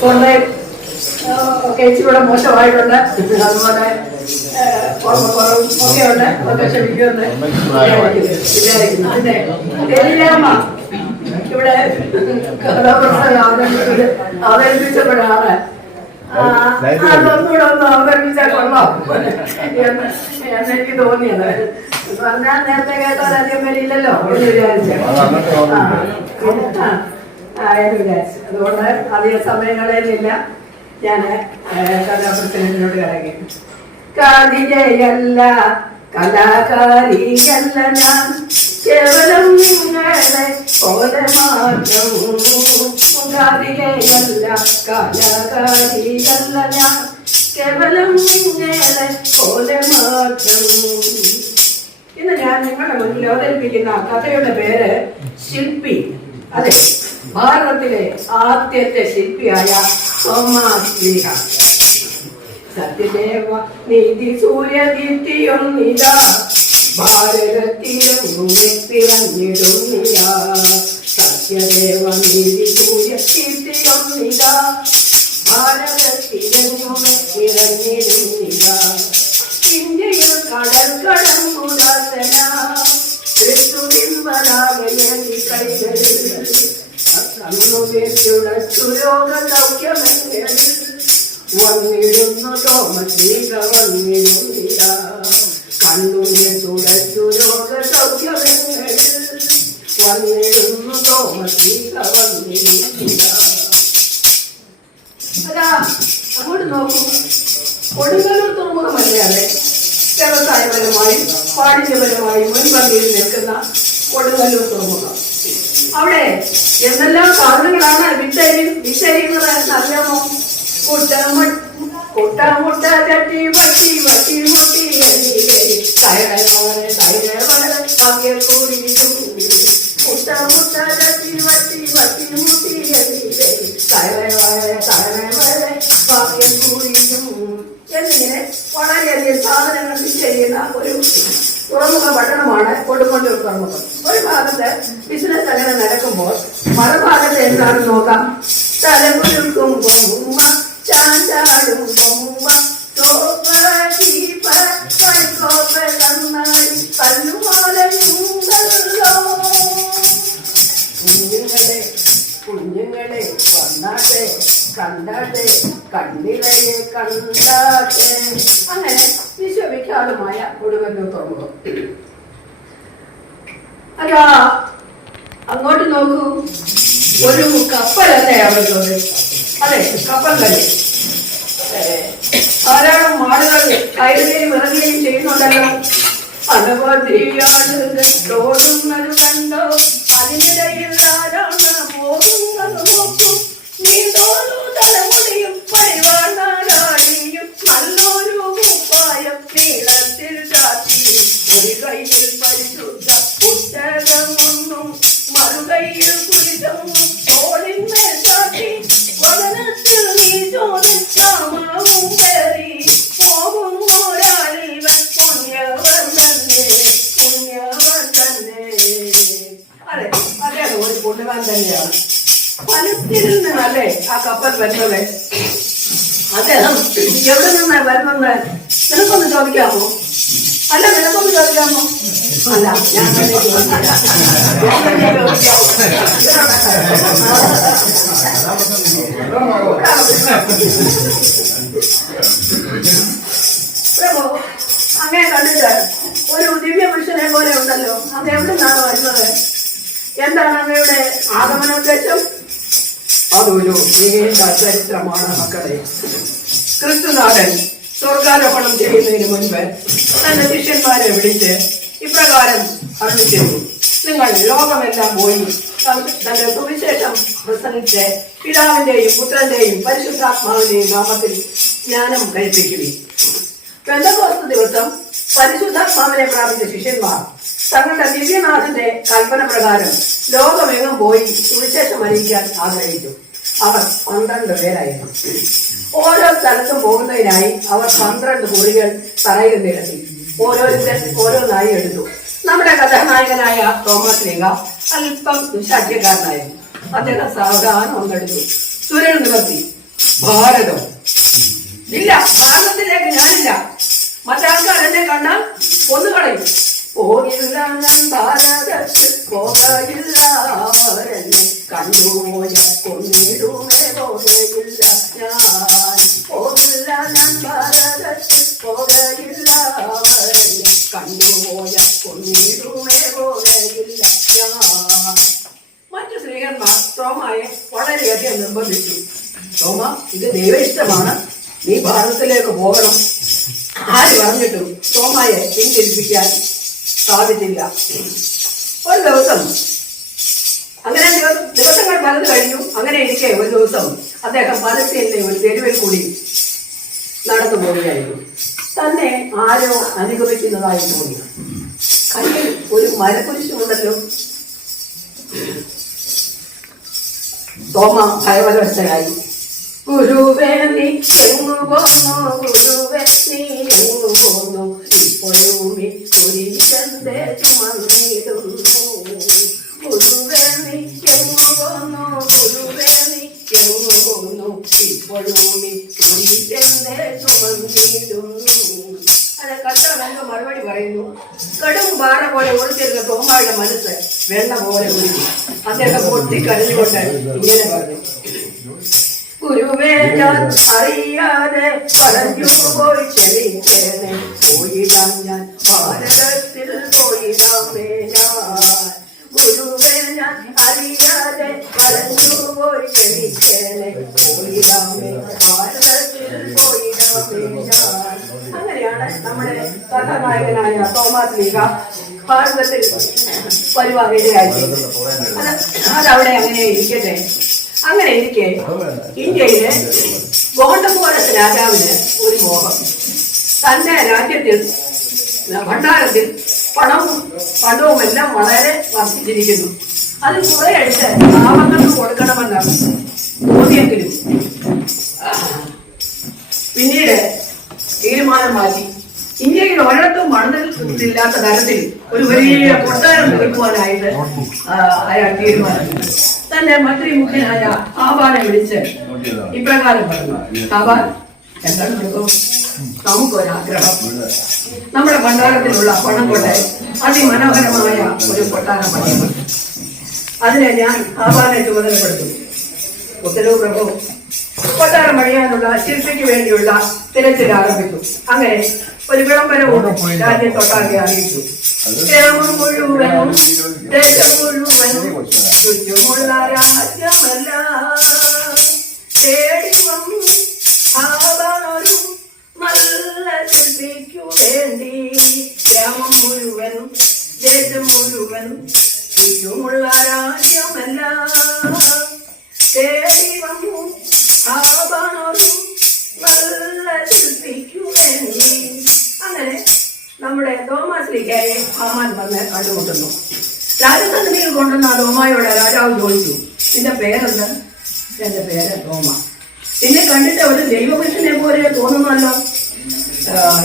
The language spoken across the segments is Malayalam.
കൊണ്ട് ഒക്കെ ഇച്ചിരൂടെ മോശമായിട്ടുണ്ട്. അതുപോലെ ഓർമ്മക്കുറവും ഒക്കെ ഉണ്ട്. അതൊക്കെ ക്ഷമിക്കുമെന്ന് പിന്നെ എലിരാമ ഇവിടെ കഥാപ്രസംഗം അവതരിപ്പിച്ചത് അവതരിപ്പിച്ചപ്പോഴാണ്. അതൊന്നുകൂടെ ഒന്ന് അവതരിപ്പിച്ചാൽ കൊള്ളാം. എന്ന് എനിക്ക് തോന്നിയത്. പറഞ്ഞാൽ നേരത്തെ കേട്ടാൽ അധികം വരില്ലല്ലോ എന്ന് വിചാരിച്ചു. ആ, പിന്നെ, ആ, ആ, എന്ന് വിചാരിച്ചു. അതുകൊണ്ട് അധിക സമയം കളയുന്നില്ല ഞാൻ കഥാപ്രസംഗത്തിനോട് കിടക്കി കാതികയല്ല കലാകാരിയല്ല ഞാൻ. കേവലം നിങ്ങളെ പോലെ മാത്രം കാതികയല്ല കലാകാരിയല്ല ഞാൻ. കേവലം നിങ്ങളെ പോലെ മാത്രം. ഇന്ന് ഞാൻ നിങ്ങളുടെ മുന്നിൽ അവതരിപ്പിക്കുന്ന കഥയുടെ പേര് ശില്പി. അതെ. ഭാരതത്തിലെ ആദ്യത്തെ ശില്പിയായ സോമാശ്രീഹ സത്യദേവ നീതി സൂര്യദീപ്തിയൊന്നിത ഭാരതത്തിലെങ്ങുമെ പിറന്നിടുന്നില്ല സത്യദേവ നീതി സൂര്യദീപ്തിയും നില പിറന്നിടുന്നില്ല അതാ അങ്ങോട്ട് നോക്കൂ കൊടുങ്ങല്ലൂർ തുറമുഖമല്ലേ അതെ വ്യവസായപരമായും വാണിജ്യപരമായും മുൻപന്തിയിൽ നിൽക്കുന്ന കൊടുങ്ങല്ലൂർ തുറമുഖം അവിടെ എന്തെല്ലാം സാധനങ്ങളാണ് വിറ്റരി വിറ്റരിയുന്നത് എന്നറിയാമോ കുട്ടമു കുട്ടമുട്ട ചട്ടി വട്ടി വട്ടി മുട്ടി കയറവരെ കയറവരെ ഭാഗ്യ കൂടി മുട്ട എന്നിങ്ങനെ വളരെയധികം സാധനങ്ങൾ ചെയ്യുന്ന ഒരു തുറമുഖ പട്ടണമാണ് കൊടുക്കൊണ്ടൂർ തുറമുഖം ഒരു ഭാഗത്ത് ബിസിനസ് അങ്ങനെ നടക്കുമ്പോൾ മറുഭാഗത്ത് എന്താണെന്ന് നോക്കാം. തലമുരുക്കും ബൊമ്മ ചാഞ്ചാടും ബൊമ്മ സോപ്പ കണ്ടാട്ടെ അങ്ങനെ വിശ്വവിഖ്യാതമായ കൊടുങ്ങല്ലൂർ തുറന്നു അതാ അങ്ങോട്ട് നോക്കൂ. ഒരു കപ്പലല്ലേ അവിടുള്ളത് അതെ കപ്പൽ തന്നെ. ധാരാളം ആളുകൾ കയറുകയും ഇറങ്ങുകയും ചെയ്യുന്നുണ്ടല്ലോ. അനവധിയാളുകൾ തോന്നുന്നത് കണ്ടോ? അതിനിടയിൽ ആരാണ് പോകുന്നത് നോക്കൂ. നീണ്ടോരു തലമുടിയും പരിവാണാരാണിയും നല്ലൊരു കുപ്പായം നീളത്തിൽ ചാത്തി ഒരു കയ്യിൽ പരിശുദ്ധ പുസ്തകമൊന്നും മറുകൈയിൽ കുരിശൊന്നും തോളിന്മേൽ ചാത്തി വചനത്തിൽ നീ ചോദിച്ചാമാവും കയറി പോകുന്നൊരാളിവൻ പുണ്യവൻ തന്നെ പുണ്യവൻ തന്നെ. അതെ അദ്ദേഹം ഒരു പുണ്യവാൻ തന്നെയാണ്. നിന്നല്ലേ ആ കപ്പൽ വരുന്നത്? അദ്ദേഹം എവിടെ നിന്ന് വരുന്നത് നിനക്കൊന്ന് ചോദിക്കാമോ? അല്ല നിനക്കൊന്ന് ചോദിക്കാമോ? അല്ല. ഞാൻ പ്രഭു അങ്ങനെ കണ്ടിട്ട് ഒരു ദിവ്യ പുരുഷനെ പോലെ ഉണ്ടല്ലോ. അത് എവിടെ നിന്നാണ് വരുന്നത്? എന്താണ് അങ്ങയുടെ ആഗമനോദ്ദേശം? അതൊരു നീണ്ട ചരിത്രമാണ് മക്കളെ. ക്രിസ്തുനാഥൻ സ്വർഗാരോപണം ചെയ്യുന്നതിന് മുൻപ് തന്റെ ശിഷ്യന്മാരെ വിളിച്ച് ഇപ്രകാരം അറിയിച്ചിരുന്നു നിങ്ങൾ ലോകമെല്ലാം പോയി തന്റെ സുവിശേഷം പ്രസംഗിച്ച് പിതാവിന്റെയും പുത്രന്റെയും പരിശുദ്ധാത്മാവിന്റെയും നാമത്തിൽ ജ്ഞാനം കഴിപ്പിക്കുകയും പെന്തകോസ്ത് ദിവസം പരിശുദ്ധാത്മാവിനെ പ്രാപിച്ച ശിഷ്യന്മാർ തങ്ങളുടെ ദിവ്യനാഥന്റെ കൽപ്പന പ്രകാരം ലോകമെങ്ങും പോയി സുവിശേഷം അറിയിക്കാൻ ആഗ്രഹിച്ചു. അവർ പന്ത്രണ്ട് പേരായിരുന്നു. ഓരോ സ്ഥലത്തും പോകുന്നതിനായി അവർ പന്ത്രണ്ട് മുറികൾ തറയിൽ നിരത്തി. ഓരോരുത്തർ ഓരോന്നായി എടുത്തു. നമ്മുടെ കഥാനായകനായ തോമസ് ലിംഗ അല്പം ദുശാഠ്യക്കാരനായിരുന്നു അദ്ദേഹം സാവധാനം പങ്കെടുത്തു. സുരൻ നിവർത്തി. ഭാരതം. ഇല്ല ഭാരതത്തിലേക്ക് ഞാനില്ല. മറ്റാൾക്കാർ എന്നെ കണ്ടാൽ കൊന്നു കളയും പോകില്ല ഭാരതത്തിൽ പോകയില്ല അവരെന്നെ കണ്ടുപോയ കൊന്നിടുമേ പോകയില്ല ഞാൻ പോകില്ല ഭാരതത്തിൽ പോകയില്ല അവരെന്നെ കണ്ടുപോയ കൊന്നിടുമേ പോകയില്ല ഞാൻ മറ്റു സ്ത്രീകന്മാർ തോമയെ വളരെയധികം നിർബന്ധിച്ചു. തോമ ഇത് ദൈവ ഇഷ്ടമാണ് നീ ഭാരതത്തിലേക്ക് പോകണം. ആര് പറഞ്ഞിട്ടും തോമയെ പിന്തിരിപ്പിക്കാൻ സാധിച്ചില്ല ഒരു ദിവസം. അങ്ങനെ ദിവ- ദിവസങ്ങൾ പലത് കഴിഞ്ഞു. അങ്ങനെ ഇരിക്കെ ഒരു ദിവസം അദ്ദേഹം പലസ്തീനിലെ ഒരു തെരുവിൽ കൂടി നടന്നു പോവുകയായിരുന്നു തന്നെ ആരോ അനുഗമിക്കുന്നതായി തോന്നി. കയ്യിൽ ഒരു മരക്കുരിശുണ്ടല്ലോ തോമ ഭയപരവശനായി. ഗുരുവേ നീ എങ്ങു പോന്നു ഗുരുവേ നീ എങ്ങു പോന്നു. ഇപ്പോഴും ഈ കുരിശന്റെ ചുമന്നിടുന്നു. നീ എങ്ങു പോന്നു ഗുരുവേ നീ. എങ്ങു പോന്നു ഇപ്പോഴും ഈ കുരിശന്റെ ചുമന്നിടുന്നു. അത് കർത്താവ് മറുപടി പറയുന്നു. കടും പാറ പോലെ ഒളിച്ചിരുന്ന തോമായുടെ മനസ്സ് വെള്ള പോലെ ഒഴുകി അദ്ദേഹം പൊട്ടിക്കരഞ്ഞുകൊണ്ട് ഇങ്ങനെ പറഞ്ഞു. ഗുരുവേ അറിയാതെ പറഞ്ഞു പോയി. ചെറിയ പോയിടാം ഞാൻ. പോയി അങ്ങനെയാണ് നമ്മുടെ കഥാനായകനായ തോമാസ് ലീഗ ഭാരതത്തിൽ അത് അതവിടെ അങ്ങനെ ഇരിക്കട്ടെ. അങ്ങനെ ഇരിക്കെ. ഇന്ത്യയിലെ ഗോണ്ടപോലത്തെ രാജാവിന് ഒരു മോഹം. തന്റെ രാജ്യത്തിൽ ഭണ്ഡാരത്തിൽ പണവും പണവും എല്ലാം വളരെ വർദ്ധിച്ചിരിക്കുന്നു. അതിൽ കുറെ എടുത്ത് പാവങ്ങൾക്ക് കൊടുക്കണമെന്നാണ് തോന്നിയെങ്കിലും പിന്നീട് തീരുമാനം മാറ്റി. ഇന്ത്യയിൽ ഒരിടത്തും മണ്ണില്ലാത്ത തരത്തിൽ ഒരു വലിയ കൊട്ടാരം തീർക്കുവാനായിട്ട് അയാൾ തീരുമാനിച്ചു തന്റെ മന്ത്രി മുഖ്യനായ ആബാനെ വിളിച്ച് ഇപ്രകാരം പറഞ്ഞു. ആബാൻ എന്താണ് നമുക്കൊരാഗ്രഹം. നമ്മുടെ ഭണ്ഡാരത്തിലുള്ള പണം കൊണ്ട് അതിമനോഹരമായ ഒരു കൊട്ടാരം പണിയണം അതിനെ ഞാൻ ആവാനെ ചുമതലപ്പെടുത്തും ഉത്തരവ് പ്രഭു കൊട്ടാരം പണിയാനുള്ള ശില്പിക്ക് വേണ്ടിയുള്ള തിരച്ചിൽ ആരംഭിച്ചു. അങ്ങനെ ഒരു വിളംബരവും രാജ്യത്തൊട്ടാകെ അറിയിച്ചു. ഗ്രാമം മുഴുവനും ദേശം മുഴുവനും ചുറ്റുമുള്ള രാജ്യമല്ല. തേടി വന്നു ആവാനൊരു നല്ല ശില്പിക്കു വേണ്ടി. ഗ്രാമം മുഴുവനും ദേശം മുഴുവനും ചുറ്റുമുള്ള രാജ്യമല്ല. തേടി വന്നു ആവാനൊരു നല്ല ശില്പിക്കു വേണ്ടി. അങ്ങനെ നമ്മുടെ ലീഗയെ ഹാമാൻ വന്ന് കണ്ടുമുട്ടുന്നു. രാജസന്നിധിയിൽ കൊണ്ടുവന്ന തോമയോട് രാജാവ് ചോദിച്ചു നിന്റെ പേരെന്ത്? എന്റെ പേര് തോമ. നിന്നെ കണ്ടിട്ട് ഒരു ദൈവപുരുഷനെ പോലെ തോന്നുന്നല്ലോ.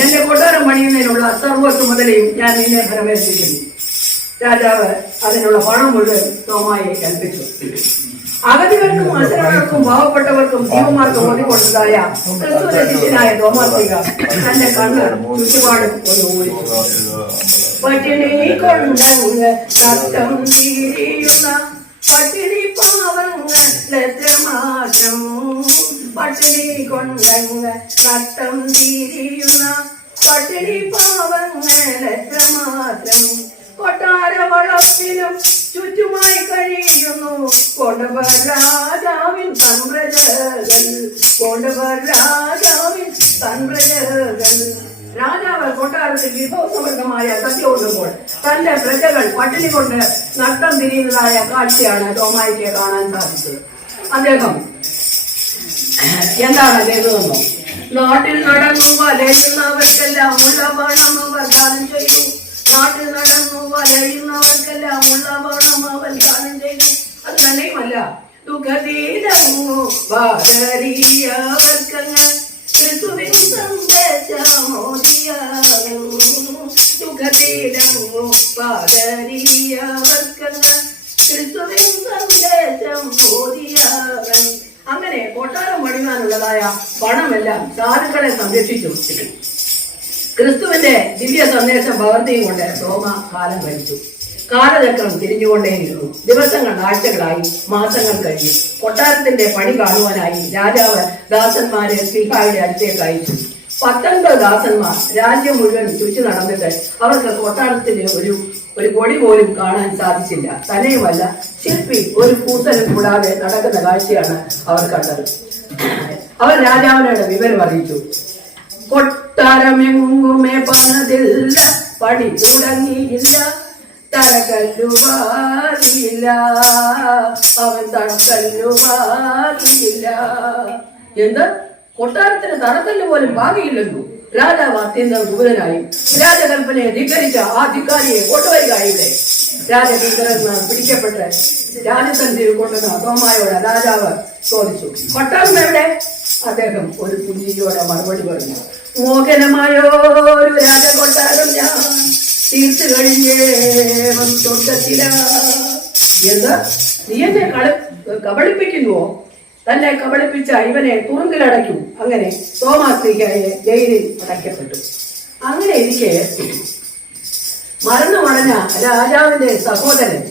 എന്റെ കൊട്ടാരം പണിയുന്നതിനുള്ള സർവ ചുമതലയും ഞാൻ നിന്നെ ഫലമേൽപ്പിക്കുന്നു രാജാവ് അതിനുള്ള പണം മുഴുവൻ തോമായി കൽപ്പിച്ചു അഗതികൾക്കും അസരകൾക്കും പാവപ്പെട്ടവർക്കും ജീവന്മാർക്കും ഒതുകൊണ്ടതായ ക്രിസ്തുരജിതനായ തോമാർത്തിക തന്റെ കണ്ണ് ചുറ്റുപാടും ഒരു ഊരി. പട്ടിണി കൊണ്ടങ്ങ് സത്തം തീരിയുന്ന പട്ടിണി പാവങ്ങളെത്രമാത്രം പട്ടിണി കൊണ്ടങ്ങ് കട്ടം തീരിയുന്ന പട്ടിണി പാവങ്ങളെത്രമാത്രം കൊട്ടാര വളപ്പിലും ചുറ്റുമായി കഴിയുന്നു. കൊണ്ടവർ രാജാവിൻ തൻപ്രജകൾ കൊണ്ടവർ രാജാവിൻ തൻപ്രജകൾ രാജാവ് കൊട്ടാരത്തിൽ വിഭവസമൃദ്ധമായ സദ്യ കൊണ്ടുമ്പോൾ തന്റെ പ്രജകൾ പട്ടിണി കൊണ്ട് നഷ്ടം തിരിയുന്നതായ കാഴ്ചയാണ് തോമായിക്ക് കാണാൻ സാധിച്ചത്. അദ്ദേഹം എന്താണ് ചെയ്തതെന്നോ നാട്ടിൽ നടന്നു വലയുന്നവർക്കെല്ലാം ഉള്ള പണം അവർ ദാനം ചെയ്തു. നാട്ടിൽ നടന്നു വലയുന്നവർക്കെല്ലാം ഉള്ള പണം അവർ ദാനം ചെയ്തു. അത് തന്നെയുമല്ല ദുഃഖതീരങ്ങു വാരറിയവർക്കങ്ങ് അങ്ങനെ കൊട്ടാരം പണിയാനുള്ളതായ പണമെല്ലാം സാധുക്കളെ സംരക്ഷിച്ചു. ക്രിസ്തുവിന്റെ ദിവ്യ സന്ദേശം പകർത്തിയും കൊണ്ട് സോമ കാലം കഴിച്ചു കാലചക്രം തിരിഞ്ഞുകൊണ്ടേയിരുന്നു. ദിവസങ്ങൾ ആഴ്ചകളായി മാസങ്ങൾ കഴിഞ്ഞു. കൊട്ടാരത്തിന്റെ പണി കാണുവാനായി രാജാവ് ദാസന്മാരെ സിഹായുടെ അടുത്തേക്ക് അയച്ചു. പത്തൊൻപത് ദാസന്മാർ രാജ്യം മുഴുവൻ ചുറ്റി നടന്നിട്ട് അവർക്ക് കൊട്ടാരത്തിന് ഒരു ഒരു കൊടി പോലും കാണാൻ സാധിച്ചില്ല. തന്നെയുമല്ല ശില്പി ഒരു കൂട്ടലും കൂടാതെ നടക്കുന്ന കാഴ്ചയാണ് അവർ കണ്ടത്. അവർ രാജാവിനോട് വിവരം അറിയിച്ചു. കൊട്ടാരമെങ്ങുമേ പണതില്ല പണി തുടങ്ങിയില്ല. തറകല്ലുവാറിയില്ല അവൻ തറക്കല്ലുവാറിയില്ല എന്ത്? കൊട്ടാരത്തിന് തറക്കല്ല് പോലും ഭാവിയില്ലല്ലോ രാജാവ് അത്യന്തം ദൂരനായി രാജകൽപ്പനയെ ധിക്കരിച്ച ആ ധിക്കാരിയെ കൊണ്ടുവരികയില്ലേ രാജകീകരണം പിടിക്കപ്പെട്ട് രാജസന്ധിയിൽ കൊണ്ടുവന്ന തോമായോട് രാജാവ് ചോദിച്ചു കൊട്ടാരം എവിടെ? അദ്ദേഹം ഒരു പുഞ്ചിരിയോടെ മറുപടി പറഞ്ഞു മോഹനമായോ മോഹനമായോരു രാജകൊട്ടാരം ഞാൻ തീർത്തു കഴിഞ്ഞേവം സ്വർഗത്തില എന്ന്? നീ എന്നെ കബളിപ്പിക്കുന്നുവോ? തന്നെ കബളിപ്പിച്ച ഇവനെ തുറുങ്കിലടയ്ക്കും. അങ്ങനെ തോമാസ്ത്രീക്കായെ ജയിലിൽ അടയ്ക്കപ്പെട്ടു. അങ്ങനെ ഇരിക്കെ മരണമടഞ്ഞ രാജാവിന്റെ സഹോദരൻ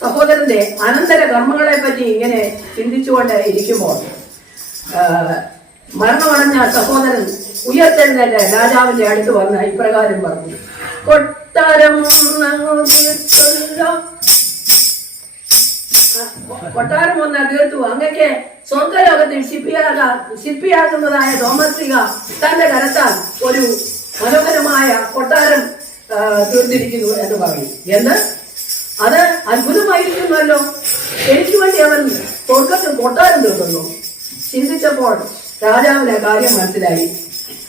സഹോദരന്റെ അനന്തര കർമ്മങ്ങളെ പറ്റി ഇങ്ങനെ ചിന്തിച്ചുകൊണ്ട് ഇരിക്കുമ്പോൾ മരണമടഞ്ഞ സഹോദരൻ ഉയർത്തെഴുന്നേറ്റ രാജാവിന്റെ അടുത്ത് വന്ന് ഇപ്രകാരം പറഞ്ഞു കൊട്ടാരം കൊട്ടാരം ഒന്ന് തീർത്തു. അങ്ങക്ക് സ്വർഗലോകത്തിൽ ശില്പിയാകാ ശില്പിയാകുന്നതായ തോമസിക തന്റെ കരത്താൽ ഒരു മനോഹരമായ കൊട്ടാരം തീർന്നിരിക്കുന്നു എന്ന് പറഞ്ഞു. എന്ന്? അത് അത്ഭുതമായിരിക്കുമല്ലോ എനിക്ക് വേണ്ടി അവൻ കൊട്ടാരം തീർക്കുന്നു. ചിന്തിച്ചപ്പോൾ രാജാവിന് കാര്യം മനസ്സിലായി.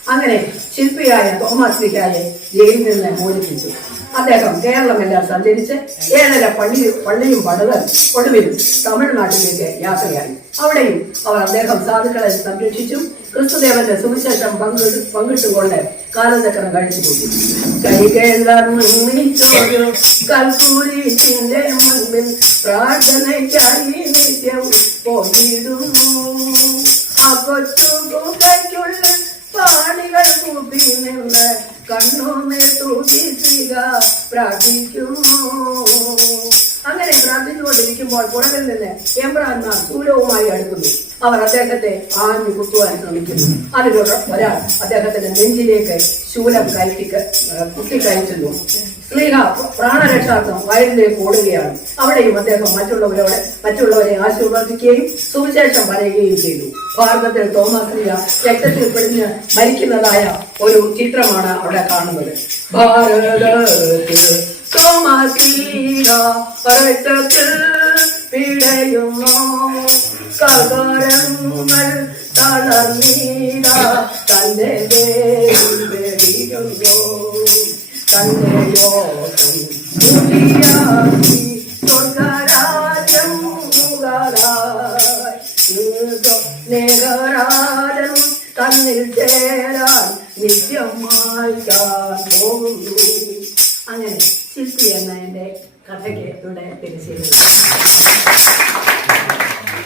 അങ്ങനെ ശില്പിയായ തോമസ് തോമാസ്ലിക്കായെ ജയിലിൽ നിന്ന് മോചിപ്പിച്ചു. അദ്ദേഹം കേരളമെല്ലാം സഞ്ചരിച്ച് ഏഴര പള്ളി പള്ളിയും പടുകൾ ഒടുവിൽ തമിഴ്നാട്ടിലേക്ക് യാത്രയായി. അവിടെയും അവർ അദ്ദേഹം സാധുക്കളെ സംരക്ഷിച്ചു. ക്രിസ്തുദേവന്റെ സുവിശേഷം പങ്കിട്ടു പങ്കിട്ടുകൊണ്ട് കാലചക്രം കഴിച്ചുകൂട്ടി പോയി കൽക്കൂരിന്റെ ആ കൊച്ചു കൈക്കുള്ള പാണികൾ കൂട്ടി നിന്ന് കണ്ണുനീർ പ്രാർത്ഥിക്കുന്നു അങ്ങനെ പ്രാർത്ഥിച്ചുകൊണ്ടിരിക്കുമ്പോൾ പുറകിൽ നിന്ന് എംബ്രാന്മാർ ശൂലവുമായി അടുക്കുന്നു. അവർ അദ്ദേഹത്തെ ആഞ്ഞു കുത്തുവാൻ ശ്രമിക്കുന്നു. അതിലൂടെ ഒരാൾ അദ്ദേഹത്തിന്റെ നെഞ്ചിലേക്ക് ശൂലം കയറ്റി കുത്തിക്കയറ്റുന്നു സ്ത്രീക പ്രാണരക്ഷാർത്ഥം വയലിലേക്ക് ഓടുകയാണ്. അവിടെയും അദ്ദേഹം മറ്റുള്ളവരോട് മറ്റുള്ളവരെ ആശീർവദിക്കുകയും സുവിശേഷം പറയുകയും ചെയ്തു. ഭാരതത്തിൽ തോമാശ്രീയ രക്തത്തിൽ പിടിഞ്ഞ് മരിക്കുന്നതായ ഒരു ചിത്രമാണ് അവിടെ കാണുന്നത്. ഭാരതത്തിൽ തോമാശ്രീയ രക്തത്തിൽ പിടയുമോ കകരങ്ങൾ തളർന്നീര തന്റെ വെടിയുന്നു. തന്നെയോ സ്വർഗരാജ്യം നേകരാജം തന്നിൽ ചേരാൻ നിത്യമായി പോകുന്നു. അങ്ങനെ ശില്പി എന്ന എന്റെ കഥയ്ക്ക് ഇവിടെ